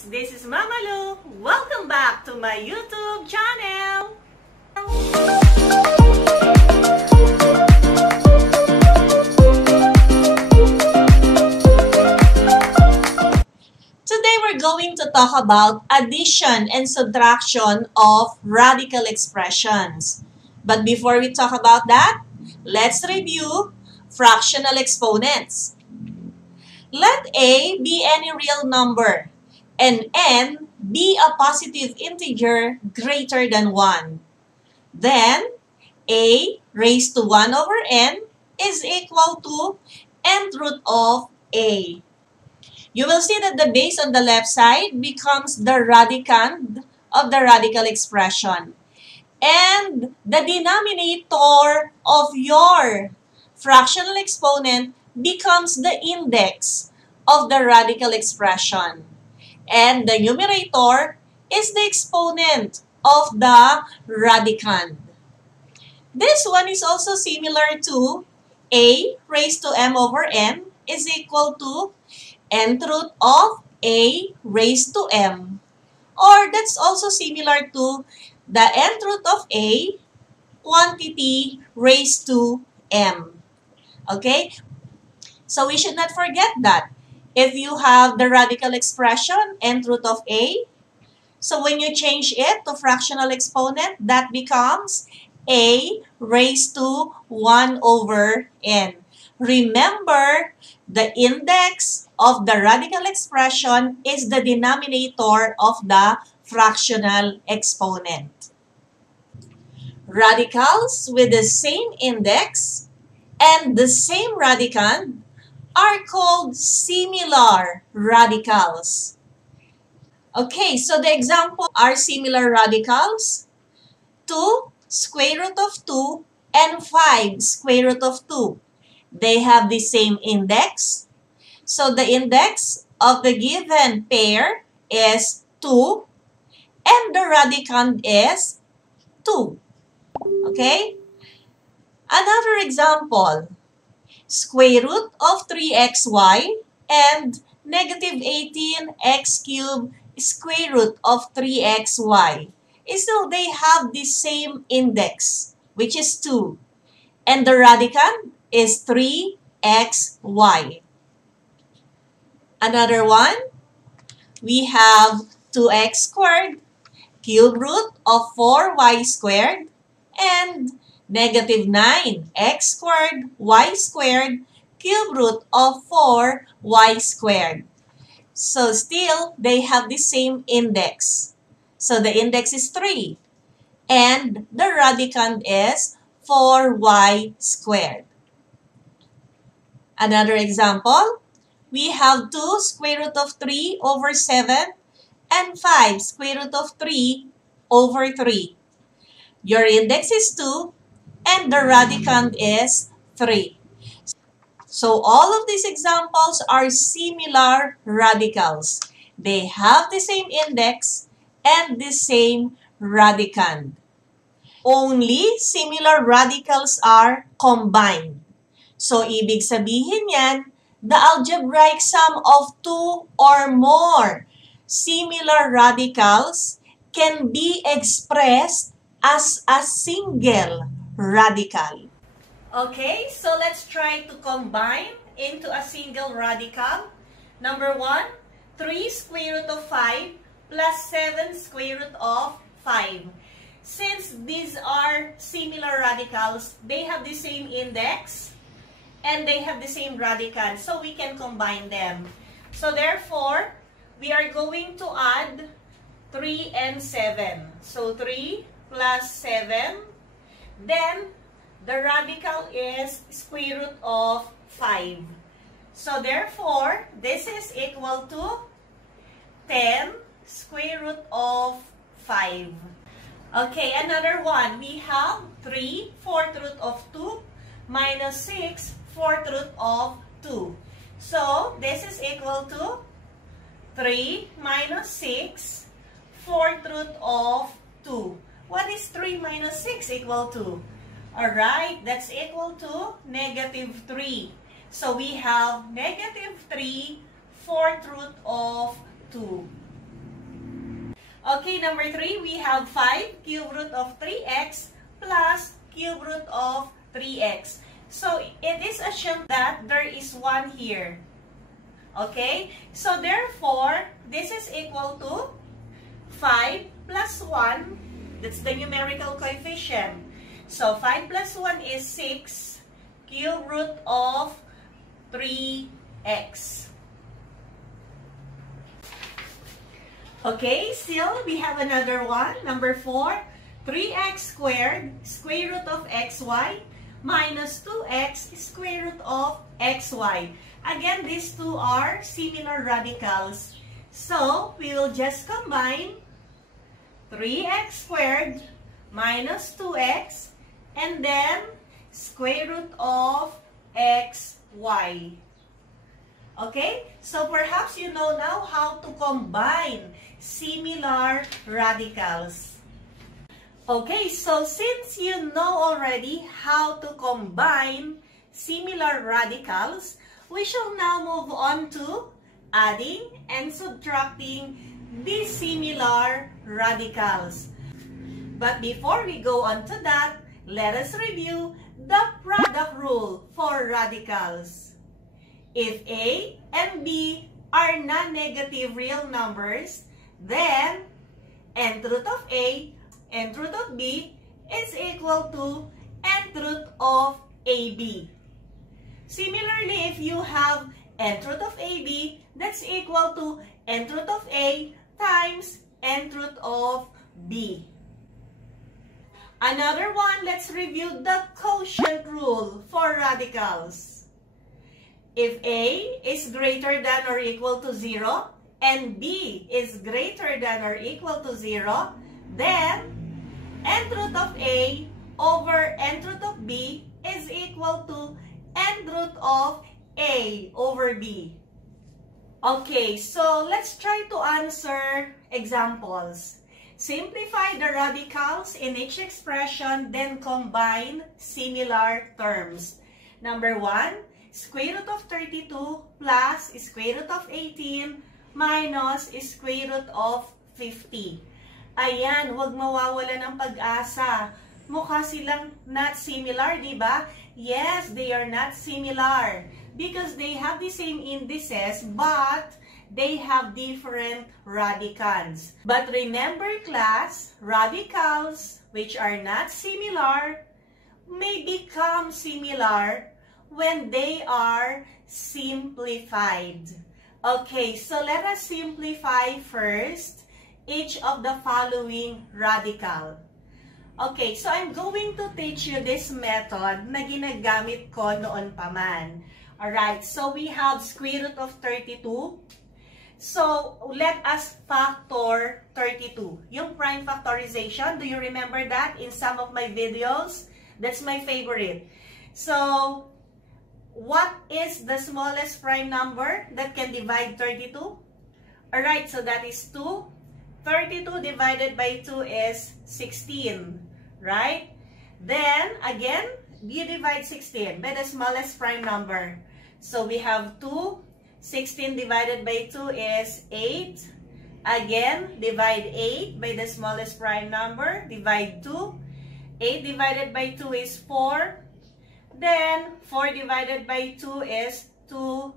guys! This is Mama Lu. Welcome back to my YouTube channel! Today we're going to talk about addition and subtraction of radical expressions. But before we talk about that, let's review fractional exponents. Let A be any real number and n be a positive integer greater than 1. Then, A raised to 1 over n is equal to nth root of A. You will see that the base on the left side becomes the radicand of the radical expression. And the denominator of your fractional exponent becomes the index of the radical expression. And the numerator is the exponent of the radicand. This one is also similar to A raised to m over n is equal to nth root of A raised to m. Or that's also similar to the nth root of A quantity raised to m. Okay? So we should not forget that. If you have the radical expression, nth root of A, so when you change it to fractional exponent, that becomes A raised to 1 over n. Remember, the index of the radical expression is the denominator of the fractional exponent. Radicals with the same index and the same radicand are called similar radicals. Okay, so the example are similar radicals. 2 square root of 2 and 5 square root of 2. They have the same index. So the index of the given pair is 2 and the radicand is 2. Okay? Another example, square root of 3xy and negative 18x cubed square root of 3xy. So they have the same index, which is 2. And the radicand is 3xy. Another one, we have 2x squared, cube root of 4y squared, and negative 9x squared, y squared, cube root of 4y squared. So still, they have the same index. So the index is 3. And the radicand is 4y squared. Another example, we have 2 square root of 3 over 7 and 5 square root of 3 over 3. Your index is 2 and the radicand is 3. So all of these examples are similar radicals. They have the same index and the same radicand. Only similar radicals are combined. So ibig sabihin yan, the algebraic sum of 2 or more similar radicals can be expressed as a single radical. Okay, so let's try to combine into a single radical. Number 1, 3 square root of 5 plus 7 square root of 5. Since these are similar radicals, they have the same index and they have the same radicand, so we can combine them. So therefore, we are going to add 3 and 7. So 3 plus 7, then the radical is square root of 5. So therefore, this is equal to 10 square root of 5. Okay, another one. We have 3 fourth root of 2 minus 6 fourth root of 2. So this is equal to 3 minus 6 fourth root of 2. What is 3 minus 6 equal to? Alright, that's equal to negative 3. So we have negative 3 fourth root of 2. Okay, number 3, we have 5 cube root of 3x plus cube root of 3x. So, it is assumed that there is 1 here. Okay? So, therefore, this is equal to 5 plus 1. That's the numerical coefficient. So, 5 plus 1 is 6 cube root of 3x. Okay, still we have another one. Number 4, 3x squared square root of xy minus 2x square root of xy. Again, these two are similar radicals. So, we will just combine 3x squared minus 2x and then square root of xy. Okay? So, perhaps you know now how to combine similar radicals. Okay, so since you know already how to combine similar radicals, we shall now move on to adding and subtracting these similar radicals. But before we go on to that, let us review the product rule for radicals. If A and B are non-negative real numbers, then nth root of A, nth root of B is equal to nth root of AB. Similarly, if you have nth root of AB, that's equal to nth root of A times nth root of B. Another one, let's review the quotient rule for radicals. If A is greater than or equal to 0, and B is greater than or equal to 0, then nth root of A over nth root of B is equal to nth root of A over B. Okay, so let's try to answer examples. Simplify the radicals in each expression, then combine similar terms. Number 1, square root of 32 plus square root of 18 minus square root of 50. Ayan, huwag mawawala ng pag-asa. Mukha silang not similar, di ba? Yes, they are not similar because they have the same indices but they have different radicals. But remember class, radicals which are not similar may become similar when they are simplified. Okay, so let us simplify first each of the following radical. Okay, so I'm going to teach you this method na ginagamit ko noon pa man. Alright, so we have square root of 32. So, let us factor 32. Yung prime factorization, do you remember that in some of my videos? That's my favorite. So, what is the smallest prime number that can divide 32? Alright, so that is 2. 32 divided by 2 is 16. Right? Then, again, you divide 16 by the smallest prime number. So, we have 2. 16 divided by 2 is 8. Again, divide 8 by the smallest prime number. Divide 2. 8 divided by 2 is 4. Then, 4 divided by 2 is 2.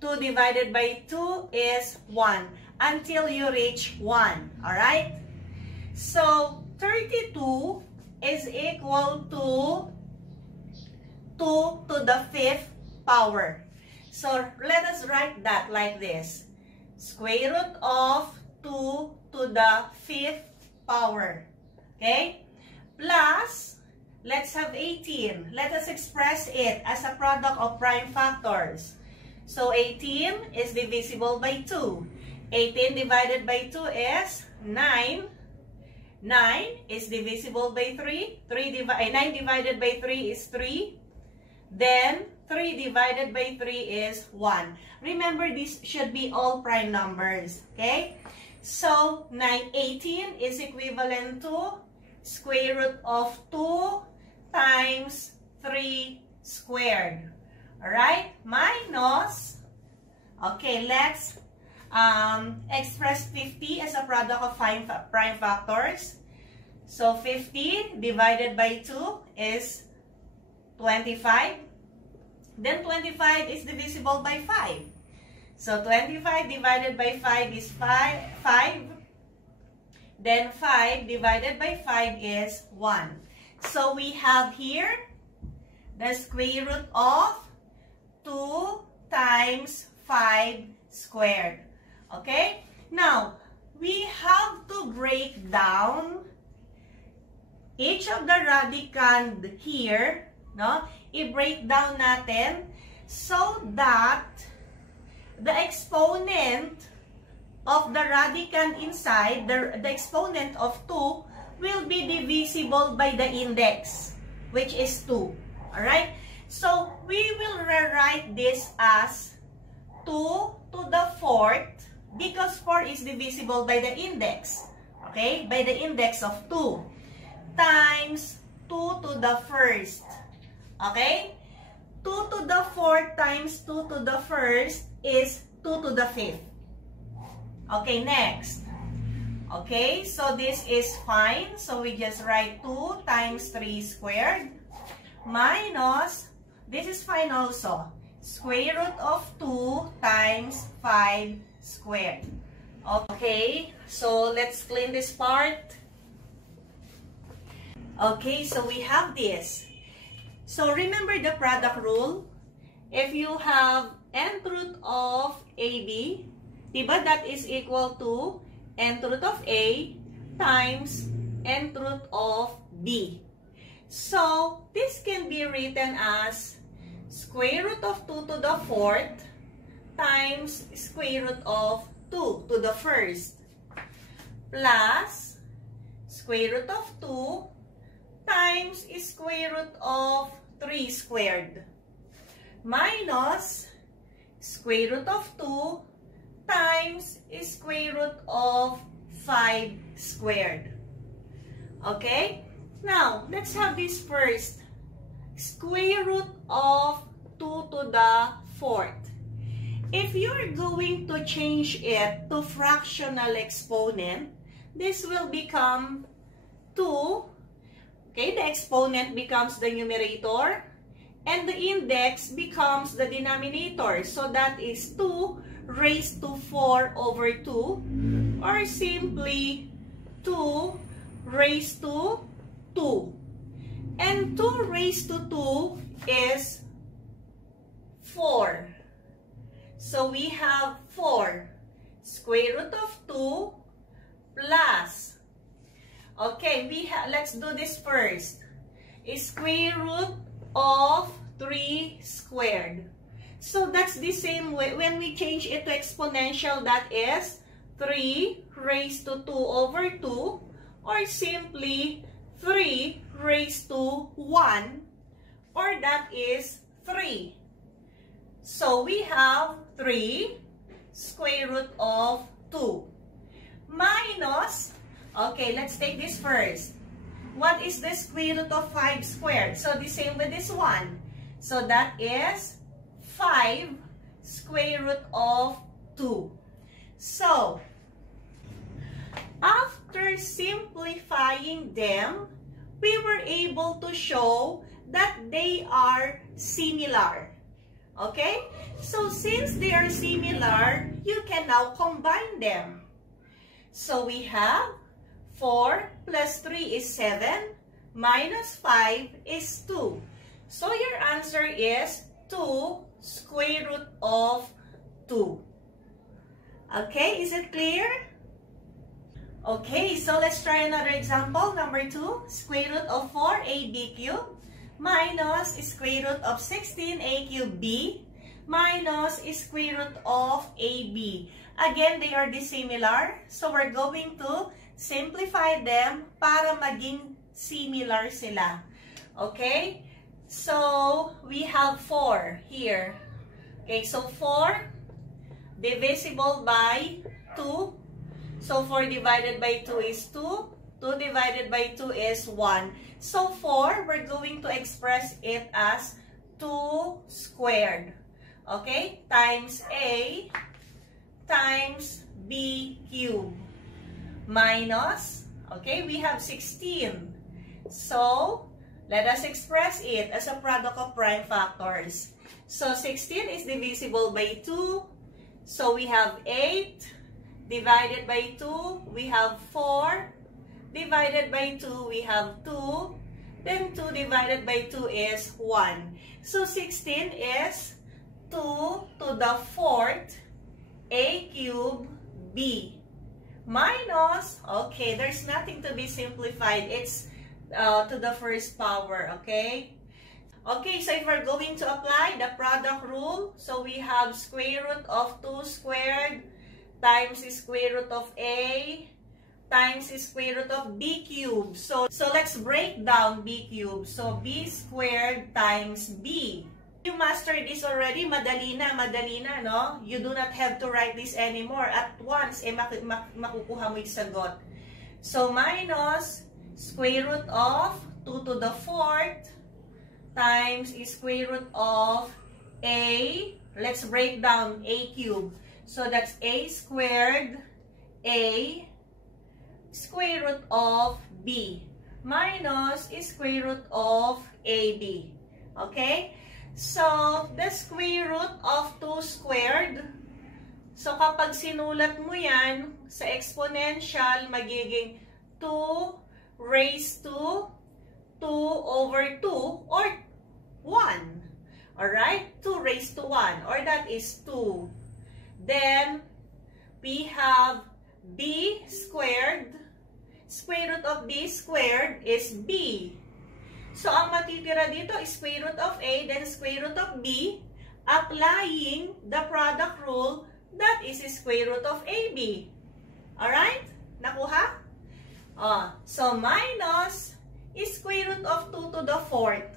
2 divided by 2 is 1. Until you reach 1. Alright? So, 32 is equal to 2 to the 5th power. So, let us write that like this. Square root of 2 to the 5th power. Okay? Plus, let's have 18. Let us express it as a product of prime factors. So, 18 is divisible by 2. 18 divided by 2 is 9. 9 is divisible by 3. 9 divided by 3 is 3. Then, 3 divided by 3 is 1. Remember, this should be all prime numbers. Okay? So, 18 is equivalent to square root of 2 times 3 squared. Alright? Minus, okay, let's express 50 as a product of 5 prime factors. So 50 divided by 2 is 25. Then 25 is divisible by 5. So 25 divided by 5 is 5. Then 5 divided by 5 is 1. So we have here the square root of 2 times 5 squared. Okay? Now, we have to break down each of the radicand here, no? I-break down natin so that the exponent of the radicand inside, the exponent of 2, will be divisible by the index, which is 2. Alright? So, we will rewrite this as 2 to the 4th because 4 is divisible by the index. Okay? By the index of 2. Times 2 to the 1st. Okay? 2 to the 4th times 2 to the 1st is 2 to the 5th. Okay, next. Okay, so this is fine. So we just write 2 times 3 squared minus, this is fine also, square root of 2 times 5 squared. Okay, so let's clean this part. Okay, so we have this. So remember the product rule. If you have nth root of AB, diba, that is equal to nth root of A times nth root of B. So this can be written as square root of 2 to the 4th times square root of 2 to the 1st plus square root of 2 times square root of 3 squared minus square root of 2 times square root of 5 squared. Okay? Now, let's have this first. Square root of 2 to the 4th. If you're going to change it to fractional exponent, this will become 2. Okay, the exponent becomes the numerator and the index becomes the denominator. So that is 2 raised to 4 over 2 or simply 2 raised to 2. And 2 raised to 2 is 4. So we have 4 square root of 2 plus, okay, let's do this first. Square root of 3 squared. So that's the same way when we change it to exponential, that is 3 raised to 2 over 2 or simply 3 raised to 1 or that is 3. So we have 3 square root of 2 minus, okay, let's take this first. What is the square root of 5 squared? So the same with this one. So that is 5 square root of 2. So, after simplifying them, we were able to show that they are similar. Okay? So, since they are similar, you can now combine them. So, we have 4 plus 3 is 7, minus 5 is 2. So, your answer is 2 square root of 2. Okay, is it clear? Okay, so let's try another example. Number 2, square root of 4ab cubed minus square root of 16a cubed b minus square root of ab. Again, they are dissimilar. So we're going to simplify them para maging similar sila. Okay? So, we have 4 here. Okay, so 4 divisible by 2. So, 4 divided by 2 is 2. 2 divided by 2 is 1. So, 4, we're going to express it as 2 squared. Okay, times A times b cubed minus, okay, we have 16. So, let us express it as a product of prime factors. So, 16 is divisible by 2. So, we have 8 divided by 2. We have 4 divided by 2. We have 2. Then, 2 divided by 2 is 1. So, 16 is 2 to the 4th a cubed b minus, okay, there's nothing to be simplified. It's to the first power, okay? Okay, so if we're going to apply the product rule, so we have square root of 2 squared times the square root of a times the square root of b cubed. So let's break down b cubed. So b squared times b. You mastered this already, madali na, no? You do not have to write this anymore. At once, makukuha mo yung sagot. So, minus square root of 2 to the 4th times square root of a, let's break down a cubed. So, that's a squared, a square root of b minus square root of ab. Okay? So, the square root of 2 squared, so kapag sinulat mo yan sa exponential, magiging 2 raised to 2 over 2 or 1. Alright? 2 raised to 1 or that is 2. Then, we have b squared. Square root of b squared is b. So, ang matitira dito is square root of a, then square root of b, applying the product rule, that is square root of ab. Alright? Nakuha? So, minus square root of 2 to the 4th.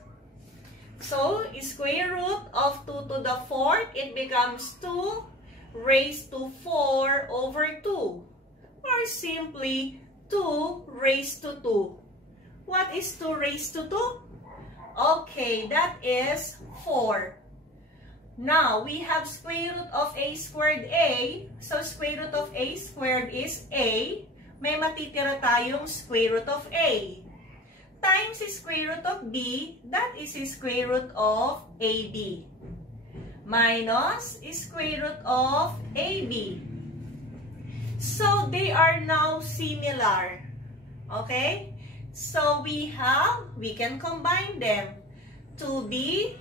So, square root of 2 to the 4th, it becomes 2 raised to 4 over 2. Or simply, 2 raised to 2. What is 2 raised to 2? Okay, that is 4. Now, we have square root of a squared a. So, square root of a squared is a. May matitira tayong square root of a. Times square root of b, that is square root of ab. Minus square root of ab. So, they are now similar. Okay? So, we can combine them. 2b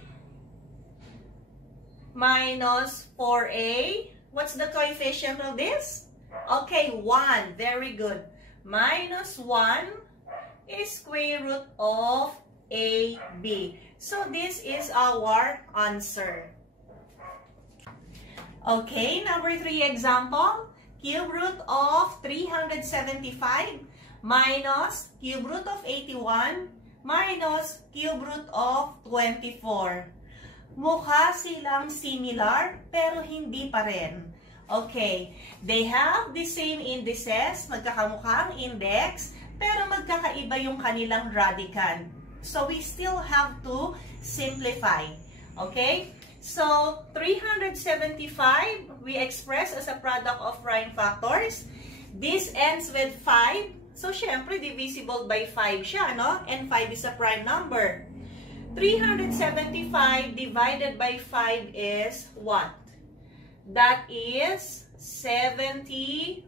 minus 4a. What's the coefficient of this? Okay, 1. Very good. Minus 1 is square root of ab. So, this is our answer. Okay, number 3 example. Cube root of 375 minus cube root of 81 minus cube root of 24. Mukha silang similar pero hindi pa rin. Okay, they have the same indices, magkakamukha ang index, pero magkakaiba yung kanilang radicand. So, we still have to simplify. Okay? So, 375, we express as a product of prime factors. This ends with 5. So, syempre, divisible by 5 siya, no? And 5 is a prime number. 375 divided by 5 is what? That is 75.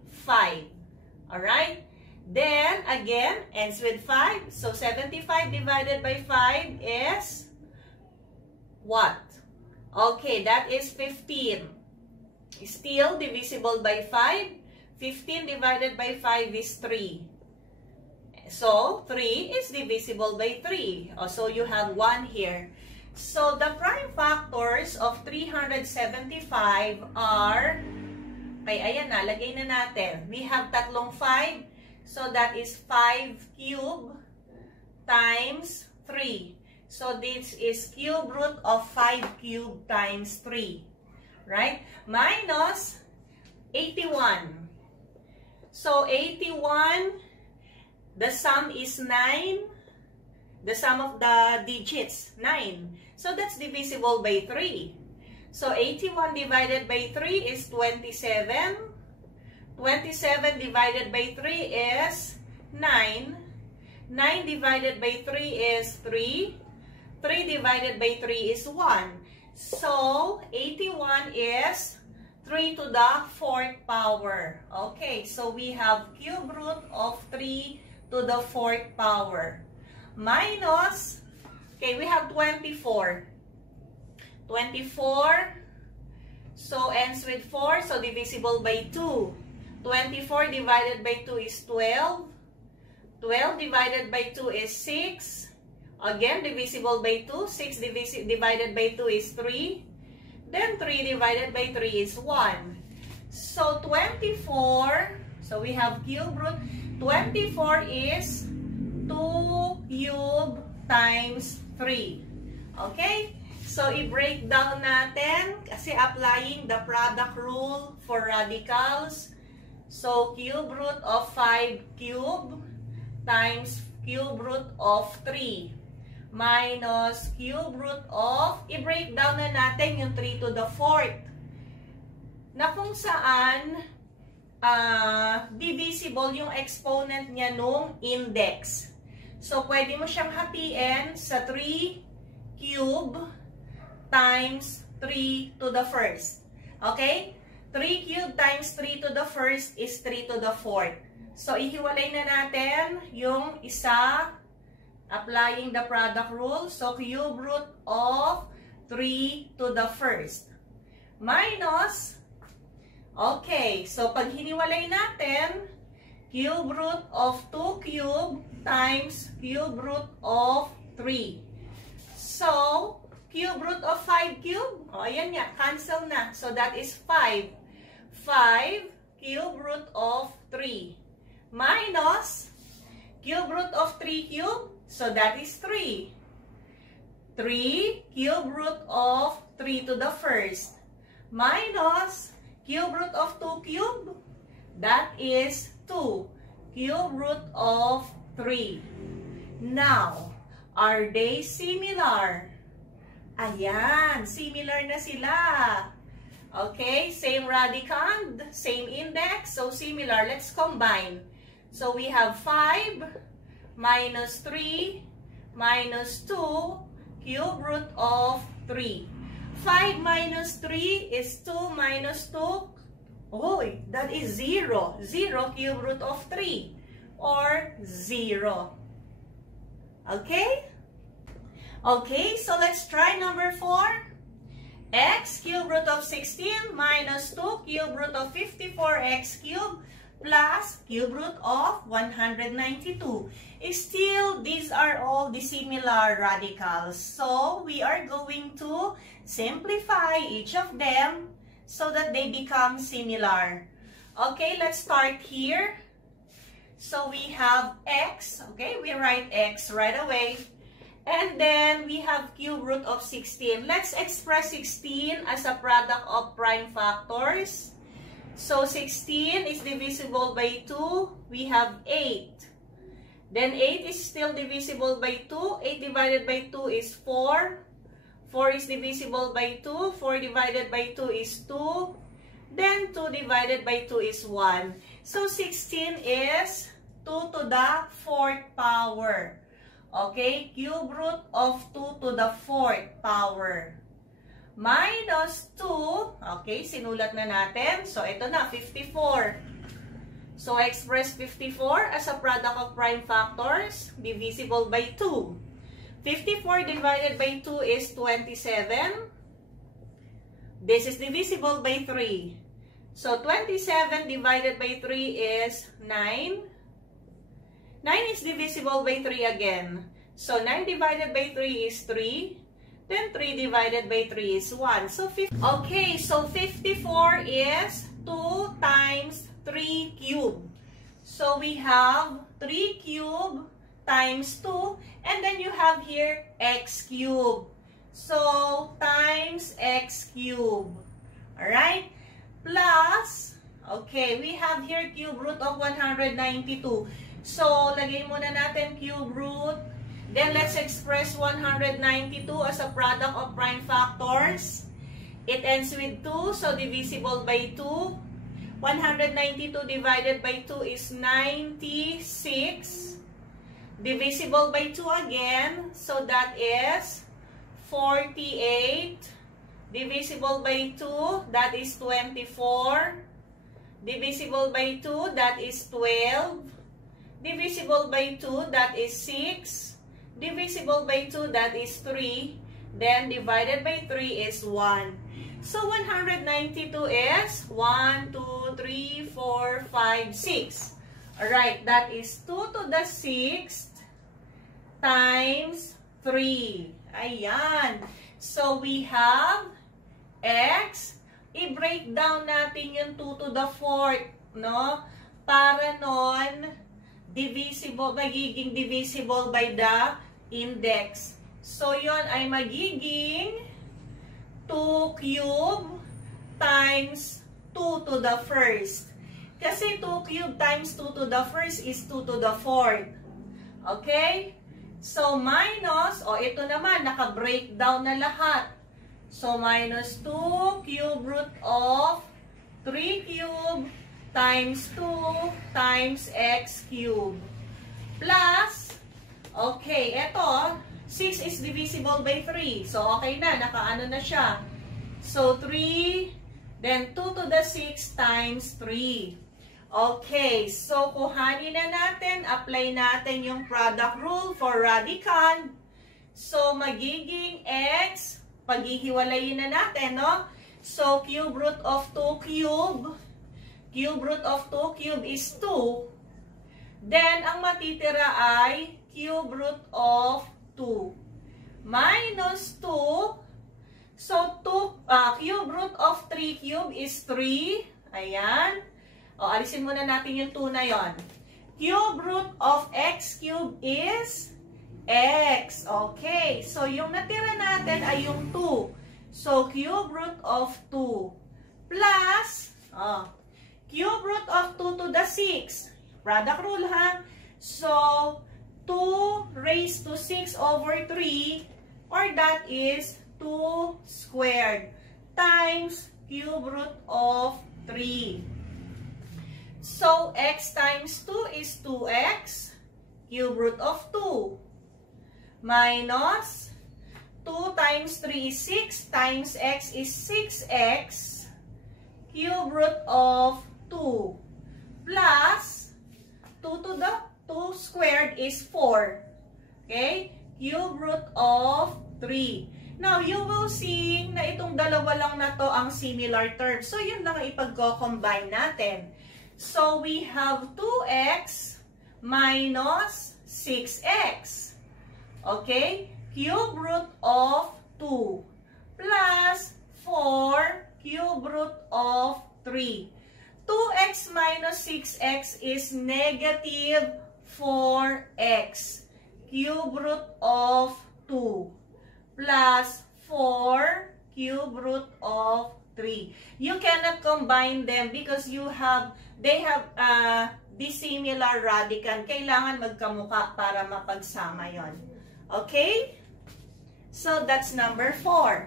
Alright? Then, again, ends with 5. So, 75 divided by 5 is what? Okay, that is 15. Still divisible by 5. 15 divided by 5 is 3. So, 3 is divisible by 3. So, you have 1 here. So, the prime factors of 375 are, ay, ayan na, lagay na natin. We have tatlong 5. So, that is 5 cube times 3. So, this is cube root of 5 cube times 3. Right? Minus 81. So, 81, the sum is 9. The sum of the digits, 9. So, that's divisible by 3. So 81 divided by 3 is 27. 27 divided by 3 is 9. 9 divided by 3 is 3. 3 divided by 3 is 1. So 81 is 3 to the 4th power. Okay, so we have cube root of 3 to the 4th power. Minus, okay, we have 24. 24, so ends with 4, so divisible by 2. 24 divided by 2 is 12. 12 divided by 2 is 6. Again, divisible by 2. 6 divided by 2 is 3. Then 3 divided by 3 is 1. So 24, so we have cube root. 24 is 2 cube times 3. Okay? So, i-break down natin kasi applying the product rule for radicals. So, cube root of 5 cube times cube root of 3 minus cube root of, i-break down na natin yung 3 to the 4th na kung saan divisible yung exponent niya nung index. So, pwede mo siyang hatiin sa 3 cube times 3 to the 1st. Okay? 3 cube times 3 to the 1st is 3 to the 4th. So, ihiwalay na natin yung isa, applying the product rule. So, cube root of 3 to the 1st. Minus, okay, so pag hiniwalay natin, cube root of 2 cube times cube root of 3. So, cube root of 5 cube, o ayan nga, cancel na. So, that is 5. 5 cube root of 3. Minus cube root of 3 cube, so that is 3. 3 cube root of 3 to the 1st. Minus cube root of 2 cube, that is 2. Cube root of 3. Now, are they similar? Ayan, similar na sila. Okay, same radicand, same index, so similar. Let's combine. So we have 5 minus 3 minus 2 cube root of 3. 5 minus 3 is 2 minus 2. Oh, that is 0. 0 cube root of 3 or 0. Okay? Okay, so let's try number 4. X cube root of 16 minus 2 cube root of 54x cube plus cube root of 192. Still, these are all the similar radicals. So, we are going to simplify each of them so that they become similar. Okay, let's start here. So, we have x. Okay, we write x right away. And then, we have cube root of 16. Let's express 16 as a product of prime factors. So, 16 is divisible by 2. We have 8. Then, 8 is still divisible by 2. 8 divided by 2 is 4. 4 is divisible by 2. 4 divided by 2 is 2. Then, 2 divided by 2 is 1. So, 16 is 2 to the 4th power. Okay, cube root of 2 to the 4th power. Minus 2, okay, sinulat na natin. So, ito na, 54. So, express 54 as a product of prime factors, divisible by 2. 54 divided by 2 is 27. This is divisible by 3. So, 27 divided by 3 is 9. 9 is divisible by 3 again. So, 9 divided by 3 is 3. Then, 3 divided by 3 is 1. So, okay, so 54 is 2 times 3 cube. So, we have 3 cube times 2. And then, you have here x cube. So, times x cube. Alright? Plus, okay, we have here cube root of 192. So, lagay muna natin cube root. Then, let's express 192 as a product of prime factors. It ends with 2, so divisible by 2. 192 divided by 2 is 96. Divisible by 2 again, so that is 48. Divisible by 2, that is 24. Divisible by 2, that is 12. Divisible by 2, that is 6. Divisible by 2, that is 3. Then divided by 3 is 1. So 192 is 1, 2, 3, 4, 5, 6. Alright, that is 2 to the 6th times 3. Ayan. So we have x. I-break down natin yung 2 to the 4th, no? Para non divisible, magiging divisible by the index. So yon ay magiging 2 cube times 2 to the first. Kasi 2 cube times 2 to the first is 2 to the fourth. Okay? So, minus, ito naman, naka-breakdown na lahat. So, minus 2 cube root of 3 cube times 2 times x cube. Plus, okay, ito, 6 is divisible by 3. So, okay na. Nakaano na siya. So, 3, then 2 to the 6 times 3. Okay. So, kuhanin na natin. Apply natin yung product rule for radicand. So, magiging x. Paghihiwalayin na natin, no? So, cube root of 2 cube. Cube root of 2 cube is 2. Then, ang matitira ay cube root of 2 minus 2. So, cube root of 3 cube is 3. Ayan. Alisin muna natin yung 2 na yon. Cube root of x cube is x. Okay. So, yung natira natin ay yung 2. So, cube root of 2 plus cube root of 2 to the 6. Product rule, ha? So, 2 raised to 6 over 3, or that is 2 squared times cube root of 3. So, x times 2 is 2x, cube root of 2, minus 2 times 3 is 6, times x is 6x, cube root of 2, plus 2 to the 2 squared is 4. Okay? Cube root of 3. Now, you will see na itong dalawa lang na to ang similar terms. So, yun lang ipag-combine natin. So, we have 2x minus 6x. Okay? Cube root of 2 plus 4 cube root of 3. 2x minus 6x is negative 4x. Cube root of 2 plus 4 cube root of 3. You cannot combine them because they have dissimilar radicand. Kailangan magkamukha para mapagsama yon. Okay? So, that's number 4.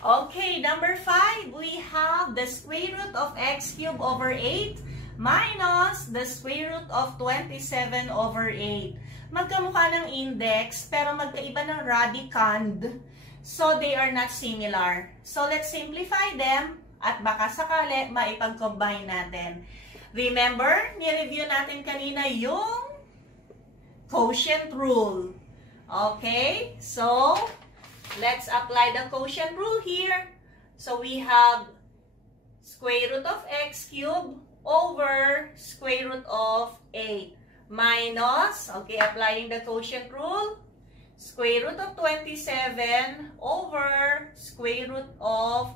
Okay, number 5, we have the square root of x cubed over 8 minus the square root of 27 over 8. Magkamukha ng index, pero magkaiba ng radicand. So, they are not similar. So, let's simplify them at baka sakali maipag-combine natin. Remember, ni-review natin kanina yung quotient rule. Okay, so let's apply the quotient rule here. So, we have square root of x cubed over square root of 8 minus, okay, applying the quotient rule, square root of 27 over square root of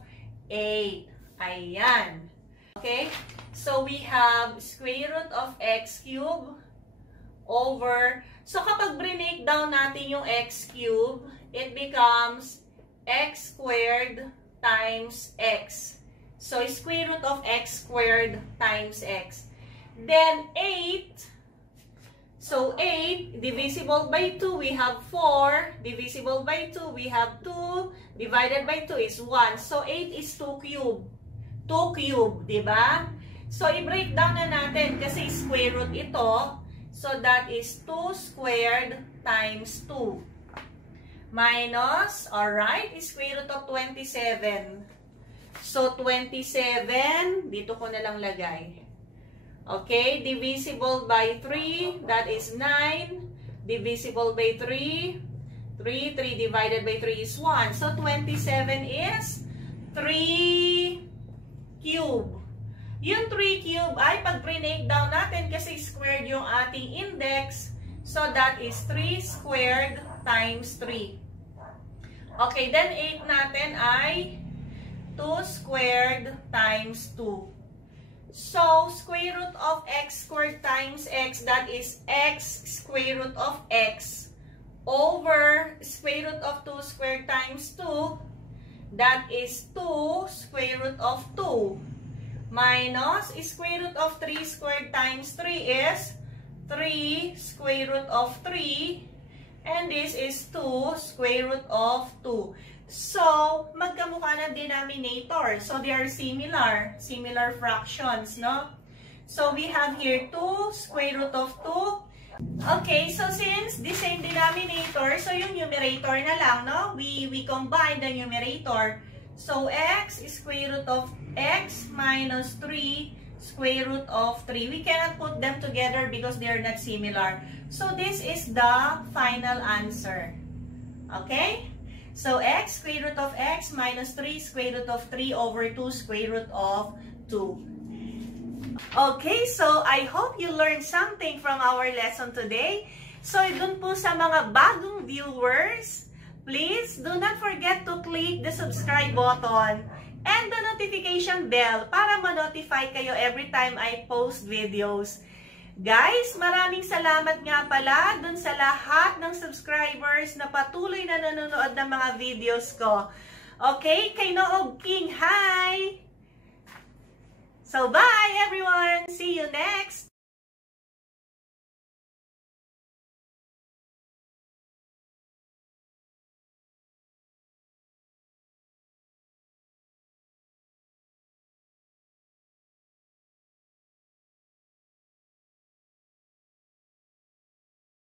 8. Ayan. Okay, so we have square root of x cubed over, so kapag break down natin yung x cubed, it becomes x squared times x. So, square root of x squared times x. Then, 8 So 8 divisible by 2, we have 4. Divisible by 2, we have 2. Divided by 2 is 1. So 8 is 2 cube. 2 cube, di ba? So i-break down na natin kasi square root ito. So that is 2 squared times 2. Minus, alright, square root of 27. So 27, dito ko na lang lagay. Okay, divisible by 3, that is 9. Divisible by 3, 3 divided by 3 is 1. So 27 is 3 cube. Yung 3 cube ay pag break down natin kasi squared yung ating index. So that is 3 squared times 3. Okay, then 8 natin ay 2 squared times 2. So, square root of x squared times x, that is x square root of x over square root of 2 squared times 2, that is 2 square root of 2, minus square root of 3 squared times 3 is 3 square root of 3, and this is 2 square root of 2. So, magkamukha ng denominator. So, they are similar fractions, no? So, we have here 2 square root of 2. Okay, so since the same denominator, so yung numerator na lang, no? We combine the numerator. So, x square root of x minus 3 square root of 3. We cannot put them together because they are not similar. So, this is the final answer. Okay? So, x square root of x minus 3 square root of 3 over 2 square root of 2. Okay, so I hope you learned something from our lesson today. So, dun po sa mga bagong viewers, please do not forget to click the subscribe button and the notification bell para ma-notify kayo every time I post videos. Guys, maraming salamat nga pala dun sa lahat ng subscribers na patuloy na nanonood ng mga videos ko. Okay? Kay Noob King, hi! So, bye everyone! See you next!